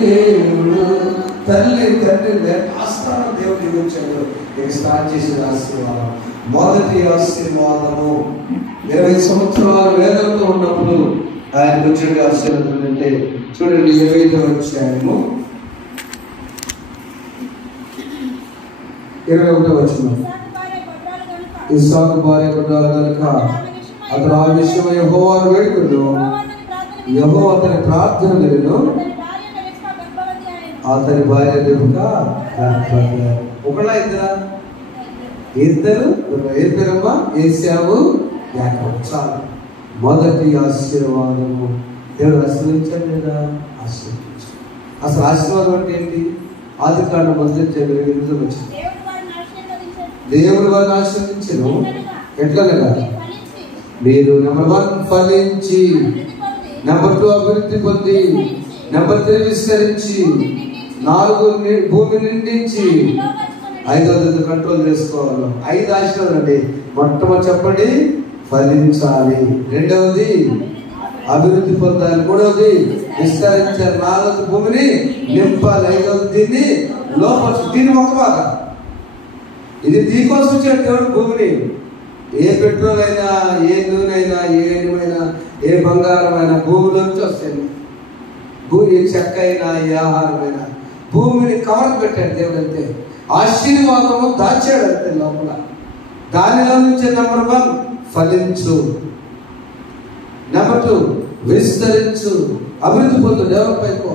దేవుడు తల్లి తండ్రి ఆస్థానం దేవుడు ఇవ్వచ్చాడు. నేను స్టార్ట్ చేసిన ఆశీర్వాదం, మొదటి ఆశీర్వాదము 20 సంవత్సరాలు వేదంతో ఉన్నప్పుడు ఆయన వచ్చే ఆశీర్వాదం అంటే చూడండి 25వ అధ్యాయము 21వ వచనం. ఇస్సాకు భార్య గొడ్రాలు కనుక అతడు ఆ విషయమై యెహోవాను వేడుకొను. యెహోవా అతని ప్రార్థన వినెను. అతని భార్య రిబ్కా ఒకళ్ళ ఇద్దరమ్మా ఏశావు యాకోబు. చాలు మొదటి ఆశీర్వాదము దేవుడు ఆశీర్వదించాడు లేదా? ఆశీర్వదించాడు. అసలు ఆశీర్వాదం అంటే ఏంటి? ఆదికాండం మొదటి వచ్చింది. దేవుడు వారిని ఆశీర్వదించను. ఎట్లనగా మీరు నెంబర్ 1 ఫలించి, నెంబర్ 2 అభివృద్ధి పొంది, నెంబర్ 3 విస్తరించి, 4 భూమి నిండించి, 5వది కంట్రోల్ చేసుకోవాలి. 5 ఆశీర్వాదం అండి. మొట్టమొదటి చెప్పండి ఫలించాలి, 2వది అభివృద్ధి పొందాలి, 3వది విస్తరించాలి, 4వది భూమిని నింపాలి, 5వది దీన్ని లోపల దీన్ని ఒక బాగా. ఇది దీనికోసం వచ్చాడు దేవుడు భూమిని. ఏ పెట్రోల్ అయినా, ఏ నూనె అయినా, ఏ ఎనుమైనా, ఏ బంగారం అయినా భూమిలోంచి వస్తాయి. ఏ చెక్క అయినా, ఏ ఆహారమైనా భూమిని కవర్ పెట్టాడు దేవుడు. అంతే ఆశీర్వాదము దాచాడు అంతే లోపల. దానిలో నుంచి నెంబర్ 1 ఫలించు, నెంబర్ 2 విస్తరించు, అభివృద్ధి పొందు, డెవలప్ అయిపో.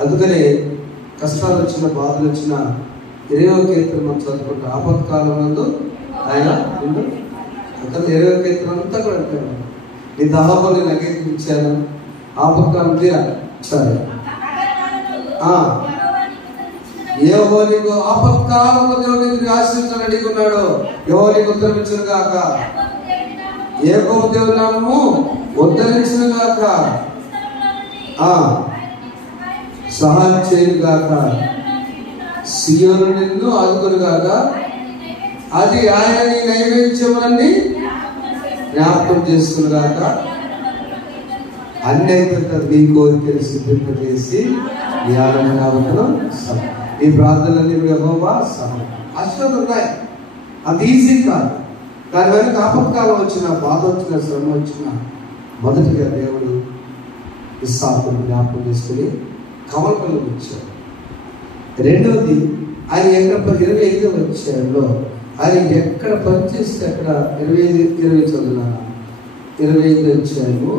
అందుకనే కష్టాలు వచ్చిన, బాధలు వచ్చిన 20వ కీర్తన మనం చదువుకుంటాం. ఆపత్కాలం నందు ఆయన 20వ కీర్తన అంతా కూడా అంటాడు, నీ దాహముని నగేయించాను, ఆపత్కాలం తీరాలి. సరే యెహోవా నీకు ఆపత్కాలంలో దేవుడు నీకు ఆశీర్వదించాలని అడిగున్నాడు. యెహోవా నీకు ఉత్తరమించును గాక, యాకోబు దేవుని నామము ఉద్ధరించును గాక, సహాయం చేయను గాక, సియోను నిన్ను ఆదుకొను గాక, అది ఆయన నీ నైవేద్యములన్నీ జ్ఞాపకం చేసుకును గాక. అన్ని అయిపోతుంది. నీ కోరికలు సిద్ధింపజేసి నీ ఆరాధన ఈ ప్రార్థనలన్నీ యెహోవా సహాయం. ఆశీర్వాదాలు ఉన్నాయి, అంత ఈజీ కాదు. దాని వెనక ఆపత్కాలం వచ్చిన, బాధ వచ్చిన, శ్రమ వచ్చిన మొదటిగా దేవుడు ఇస్సాకును జ్ఞాపకం చేసుకుని కవలపల్లి వచ్చాడు. 2వది ఆయన ఎక్కడ 25వ అధ్యాయంలో ఆయన ఎక్కడ పనిచేస్తే అక్కడ 25 చదువున్నాను. 25వ అధ్యాయము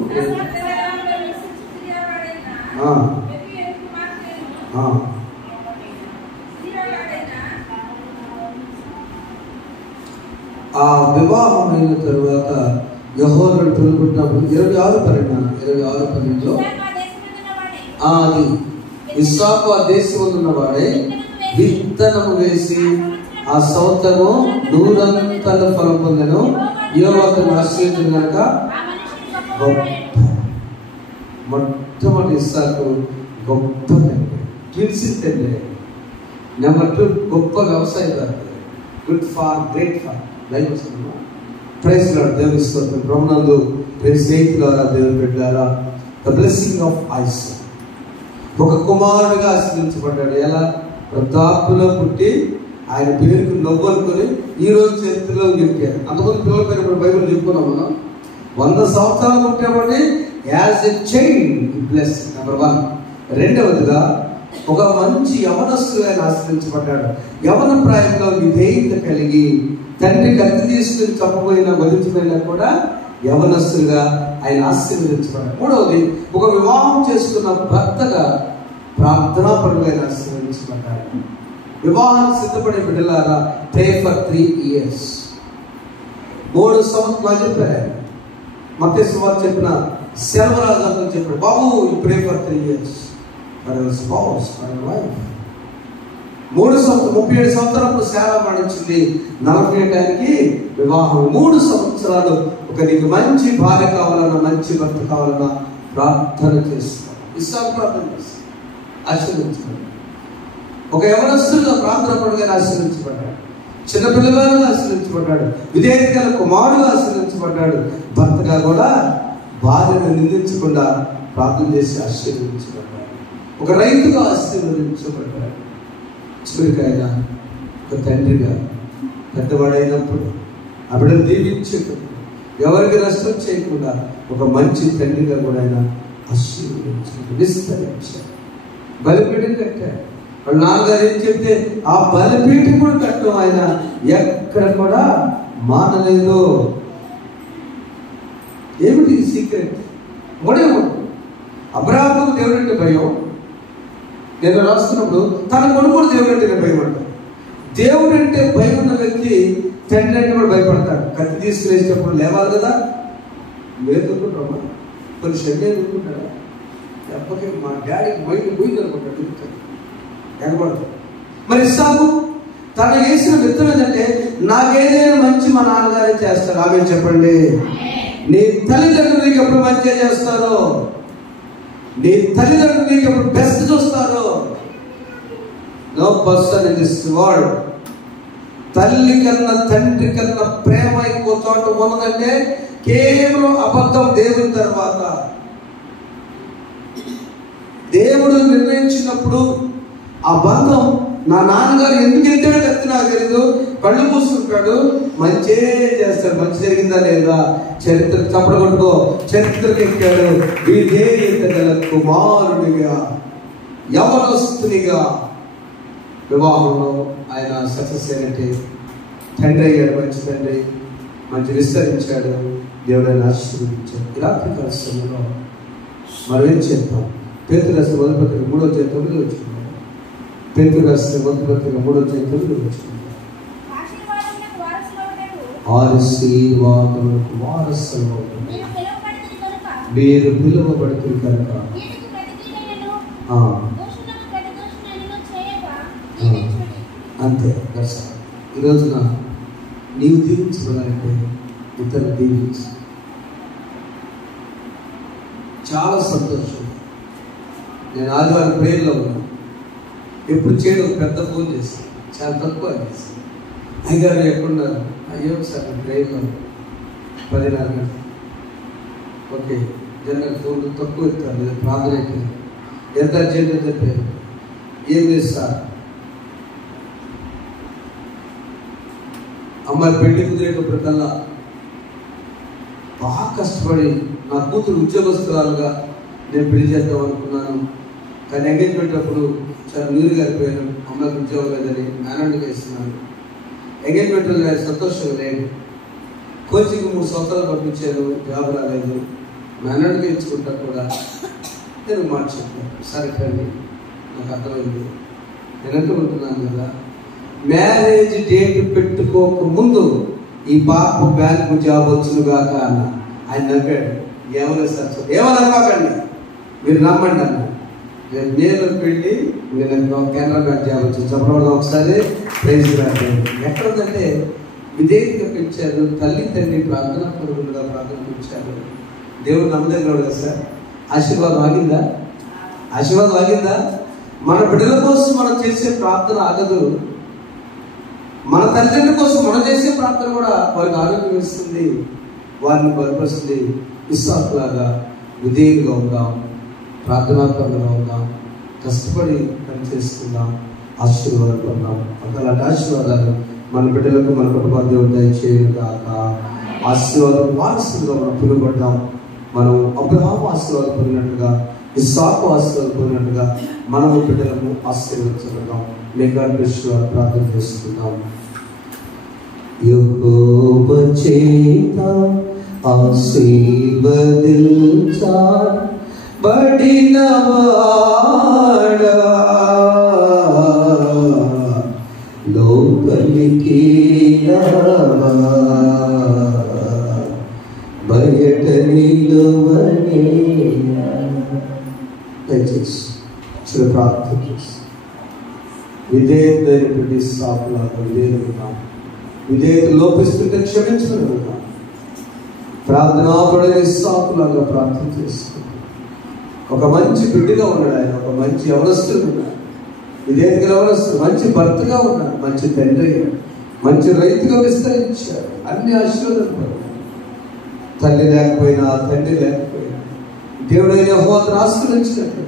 ఆ వివాహం అయిన తరువాత యెహోవాను పిలుపుకున్నప్పుడు 26:12 అది ఇస్సాకు ఆ దేశంలో ఉన్నవాడే విత్తనము వేసి ఆ సంవత్సరము 100 ఫలం పొందెను. యెహోవా ఆశీర్వదించెను గనుక మొట్టమొదటి ఇస్సాకు గొప్ప ట్విన్స్ తండ్రి. నెంబర్ 2 గొప్ప వ్యవసాయదారు. Good far, great far. Praise lord. దేవుని స్తోత్రం. ప్రభునందు ప్రియ స్నేహితులారా, దేవుని బిడ్డలారా, ద బ్లెస్సింగ్ ఆఫ్ ఐసాక్. ఒక కుమారుడుగా ఆశీర్వదించబడ్డాడు. ఎలా? వృద్ధాప్యలో పుట్టి ఆయన పేరుకు నవ్వుకొని ఈ రోజు చరిత్రలో చెప్పారు. అంతకుముందు పిల్లల పేరు ఇప్పుడు బైబిల్ చెప్పుకున్నాం మనం. 100 సంవత్సరాలు పుట్టామంటే as a child bless. Number 1. 2వదిగా ఒక మంచి యవనస్తుగా ఆయన ఆశ్రయించబడ్డాడు. యవన ప్రాయంలో విధేయత కలిగి తండ్రి కత్తి తీసుకుని చంపబోయినా వధించబోయినా కూడా యవనస్తులుగా ఆయన ఆశీర్వదించబడ్డాడు. 3వది ఒక వివాహం చేసుకున్న భర్తగా ప్రార్థనాపరుగా ఆయన ఆశీర్వదించబడ్డాడు. వివాహానికి సిద్ధపడే బిడ్డలారా, ప్రే ఫర్ 3 years. 3 సంవత్సరాలు చెప్పారు. మత్తయి సువార్త చెప్పిన సెల్వరాజు చెప్పాడు, బాబు pray for 3 years for your spouse, for your wife. 37 సంవత్సరాలు సేవ మరణించింది. 40 ఏటానికి వివాహం. 3 సంవత్సరాలు ఒక నీకు మంచి భార్య కావాలన్నా, మంచి భర్త కావాలన్నా ప్రార్థన చేస్తాను. ఇస్సాకు ప్రార్థన చేస్తాను, ఆశీర్వదించబడ్డాడు. ఒక యవనస్తుడుగా ప్రార్థన పడుగా ఆశీర్వదించబడ్డాడు. చిన్నపిల్లగాను ఆశీర్వదించబడ్డాడు. విధేయత కుమారుడుగా ఆశీర్వదించబడ్డాడు. భర్తగా కూడా భార్యను నిందించకుండా ప్రార్థన చేసి ఆశీర్వదించబడ్డాడు. ఒక రైతుగా ఆశీర్వదించబడ్డాడు. చివరికైనా ఒక తండ్రిగా పెద్దవాడైనప్పుడు ఆ బిడ్డను దీవించకుండా, ఎవరికి నష్టం చేయకుండా ఒక మంచి తండ్రిగా కూడా ఆయన ఆశీర్వదించాడు, విస్తరించాడు. బలిపీఠం కట్టాడు. వాళ్ళ నాన్నగారు ఏం చెప్తే ఆ బలిపీఠం కూడా కట్టడం ఆయన ఎక్కడ కూడా మానలేదు. ఏమిటి సీక్రెట్? ఒకటే అబ్రాహాముకు దేవుడు అంటే భయం. నేను రాస్తున్నప్పుడు తన కొడుకు దేవుడు అంటే భయం అంటారు. దేవుడు అంటే భయం ఉన్న వ్యక్తి తండ్రి అంటే కూడా భయపడతాడు. కత్తి తీసుకునేటప్పుడు లేవాలి కదా, లేదుకుంటామా, కొన్ని శరీరం ఎదుర్కొంటాడా, ఎప్పటికీ మా డాడీకి మైండ్ పోయింది అనుకుంటాడు, ఎగబడతాడు. మరి ఇస్సాకు తన వేసిన విత్తనం ఏంటంటే నాకేదైనా మంచి మా నాన్నగారే చేస్తారు. ఆమె చెప్పండి. నీ తల్లిదండ్రులు నీకు ఎప్పుడు మంచిగా చేస్తారో, నీ తల్లిదండ్రులు నీకు ఎప్పుడు బెస్ట్ చూస్తారో. No person in this world తల్లి కన్నా తండ్రి కన్నా ప్రేమ ఇంకో చోట ఉన్నదంటే కేవలం అబద్ధం. దేవుని తర్వాత దేవుడు నిర్ణయించినప్పుడు ఆ బంధం, నా నాన్నగారు ఎందుకు ఎత్తాడో కత్తి నాకు తెలీదు, కళ్ళు మూసుకుంటాడు, మంచే చేస్తాడు. మంచి జరిగిందా లేదా, చరిత్ర చప్పడగొట్టుకో, చరిత్రకి ఎక్కాడు. విధేయత గల కుమారుడిగా, యవనస్తునిగా వివాహంలో ఆయన సక్సెస్ అయినట్టే తండ్రి అయ్యాడు. మంచి తండ్రి, మంచి విస్తరించాడు. దేవుడు ఆయన ఆశీర్వదించాడు. రాత్రి కాల సమయంలో మనం ఏం చేద్దాం? పేతురు రాసిన మొదటి పత్రిక 3:9 వచ్చింది. పేతురు రాసిన మొదటి పత్రిక 3:9 వచ్చింది. ఆశీర్వాదములకు వారసులు మీరు పిలువబడుతుంది కనుక అంతే. ఈ రోజున నీవు దీవించబడాలంటే ఇతరులు దీవించు. చాలా సంతోషం. నేను ఆదివారం ప్రేయర్లో ఉన్నాను. ఎప్పుడు చేయడం పెద్ద ఫోన్ చేశాను, చాలా తక్కువ చేశాను. అయ్యగారు ఎక్కడున్నారు? అయ్యో సార్ ప్రేయర్లో 10:30 గంటలు. ఓకే, జనరల్ ఫోన్ తక్కువ ఎత్తాను, లేదా ప్రార్థన ఎక్కాను. ఎంత అర్జెంట్ చెప్పారు. ఏం లేదు సార్, అమ్మాయి పెళ్లి కుదిరేటప్పుడు కల్లా బాగా కష్టపడి నా కూతురు ఉద్యోగస్తురాలుగా నేను పెళ్లి చేద్దాం అనుకున్నాను. కానీ ఎంగేజ్మెంట్ అప్పుడు చాలా నీరు గారిపోయాను. అమ్మాయికి ఉద్యోగం లేదని మేనల్డ్గా ఇస్తున్నాను. ఎంగేజ్మెంట్లో నేను సంతోషంగా లేదు. కోచింగ్ 3 సంవత్సరాలు పంపించాను, జాబ్ రాలేదు. మేనల్డ్గా ఇచ్చుకుంటా కూడా నేను మాట చెప్పాను, సరే కండి నాకు అర్థమైంది. నేను ఉంటున్నాను కదా, మ్యారేజ్ డేట్ పెట్టుకోక ముందు ఈ పాప బ్యాంకు జాబ్ వచ్చునుగాక అన్న. ఆయన నవ్వాడు. ఏమన్నా సార్, ఏమన్నా నమ్మకండి, మీరు నమ్మండి అన్న. నేను పెళ్ళి నేను కెనరా బ్యాంక్ జాబ్ వచ్చి చెప్పడం ఒకసారి ప్రైజ్ రాదు. ఎక్కడుందంటే విధేయతగా పెంచారు. తల్లి తండ్రి ప్రార్థన పరులుగా ప్రార్థన పెంచారు. దేవుడు నమ్మదగిన కదా సార్. ఆశీర్వాదం ఆగిందా? ఆశీర్వాదం ఆగిందా? మన బిడ్డల కోసం మనం చేసే ప్రార్థన ఆగదు. మన తల్లిదండ్రుల కోసం మనం చేసే ప్రార్థన కూడా వారికి ఆరోగ్యం ఇస్తుంది, వారిని బలపరుస్తుంది. ఇస్సాకులాగా విధేయంగా ఉందాం, ప్రార్థనాత్మకంగా ఉందాం, కష్టపడి పని చేసుకుందాం, ఆశీర్వాదం పొందాం. అలాంటి ఆశీర్వాదాలు మన బిడ్డలకు, మన కుటుంబాన్ని దేవుడు దయచేయను కాక. ఆశీర్వాదం వారసులుగా మనం పిలువబడ్డాం. మనం అబ్రహాము ఆశీర్వాదం పొందినట్టుగా, ఇస్సాకు ఆశీర్వాదం పొందినట్టుగా మనము బిడ్డలను ఆశీర్వదించబడ్డాం. మేఘాలు ప్రార్థన చేసుకుందాం. యెహోవా చేత ఆశీర్వదించబడినవాడా, లోపలికి రావా, బయట నిలువని. దయచేసి చిన్న ప్రార్థన చేసి విధేయతైనటువంటి సాకులాగా విధేయులుగా, విధేయత లోపిస్తుంటే క్షమించగలుగుతా. ప్రార్థనాపడని సాకులాగా ప్రార్థన చేసుకుంటాం. ఒక మంచి బిడ్డగా ఉన్నాడు ఆయన, ఒక మంచి యవనస్తుడు ఉన్నాడు, విధేయత యవనస్తుడు, మంచి భర్తగా ఉన్నాడు, మంచి తండ్రి, మంచి రైతుగా విస్తరించాడు. అన్ని ఆశీర్వాదాలు. తల్లి లేకపోయినా, తండ్రి లేకపోయినా, దేవుడైన యెహోవా ఆశీర్వదించినట్టు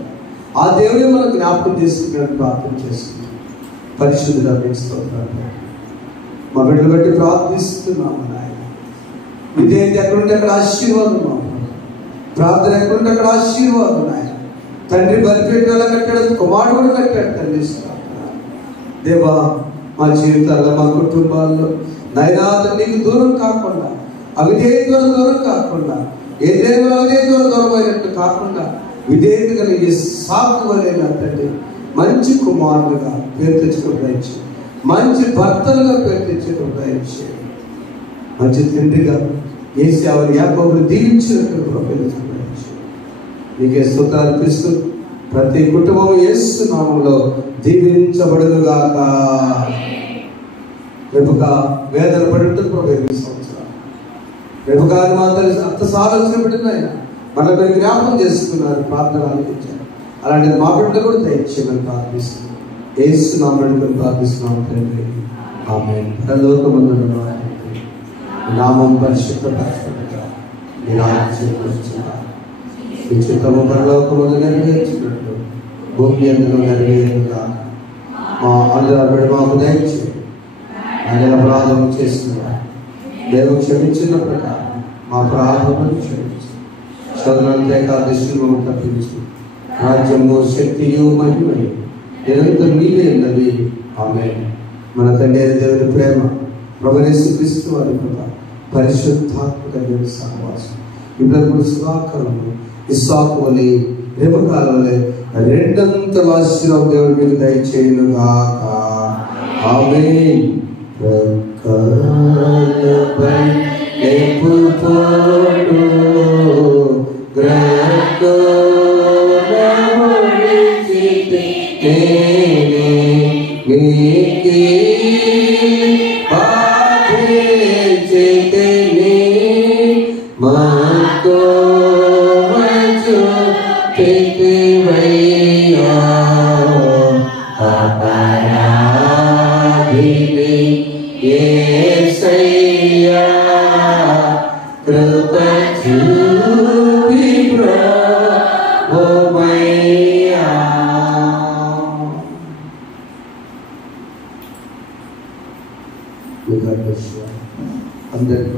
ఆ దేవుడే మనకు జ్ఞాపకం చేసుకున్నాడు. ప్రార్థన చేస్తున్నాం. పరిశుద్ధుడా మీకు స్తోత్రాలు. మా బిడ్డలు బట్టి ప్రార్థిస్తున్నాము నాయన. విధేయత ఎక్కడుంటే అక్కడ ఆశీర్వాదం. మా ప్రార్థన ఎక్కడుంటే అక్కడ ఆశీర్వాదం నాయన. తండ్రి బలిపెట్టి ఎలా కట్టాడు, కుమారుడు కూడా కట్టాడు. తండ్రి దేవా, మా జీవితాల్లో, మా కుటుంబాల్లో నాయనా నీకు దూరం కాకుండా, అవిధేయత దూరం కాకుండా, ఏదైనా అవిధేయత దూరమైనట్టు కాకుండా విధేయత కలిగి సాకువలైన తండ్రి మంచి కుమారులుగా పేరు తెచ్చుకుని, మంచి భర్తలుగా పేరు తెచ్చుకుని, మంచి తండ్రిగా ఏసావు యాకోబును దీవించినట్టు ప్రభుత్వం నీకే స్తుతులు అర్పిస్తూ ప్రతి కుటుంబం యేసు నామములో దీవించబడునుగాక. రేపుక వేదన పడి ఉంటుంది ప్రభు. 8 సంవత్సరాలు రేపుక మాత్రం అంత సాలోచన పెట్టింది ఆయన. మళ్ళీ మీరు జ్ఞాపకం చేసుకున్నారు, ప్రార్థన ఆలోచించారు. అలాంటిది మా బిడ్డలు కూడా దయచేయమని ప్రార్థిస్తున్నాం. యేసు నామములో ప్రార్థిస్తున్నాం తండ్రి. ఆమేన్. పరలోకమందున్న నామం పరిశుద్ధపరచబడుగా, నీ రాజ్యం వచ్చుగాక, నీ చిత్తము పరలోకమందు నెరవేర్చినట్లు భూమి యందు నెరవేరుగాక. మా అందరూ మాకు దయచేయండి. ఆయన అపరాధం చేస్తున్నారు దేవుడు క్షమించిన ప్రకారం మా ప్రార్థనను క్షమించు. శోధనంతేకా దృష్టిని తప్పించు. రాజ్యము, శక్తియు, మహిమయు నిరంతరం నీవే ఉన్నవి. ఆమేన్. మన తండ్రి దేవుని ప్రేమ, ప్రభువైన యేసుక్రీస్తు వారి కృప, పరిశుద్ధాత్మ దేవుని సహవాసం ఇప్పుడు సుధాకరము ఇస్సాకు వలె రెబెకా వలె రెండంతల ఆశీర్వాదం దేవుడు మీకు దయచేయునుగాక. ఆమేన్. అందరికీ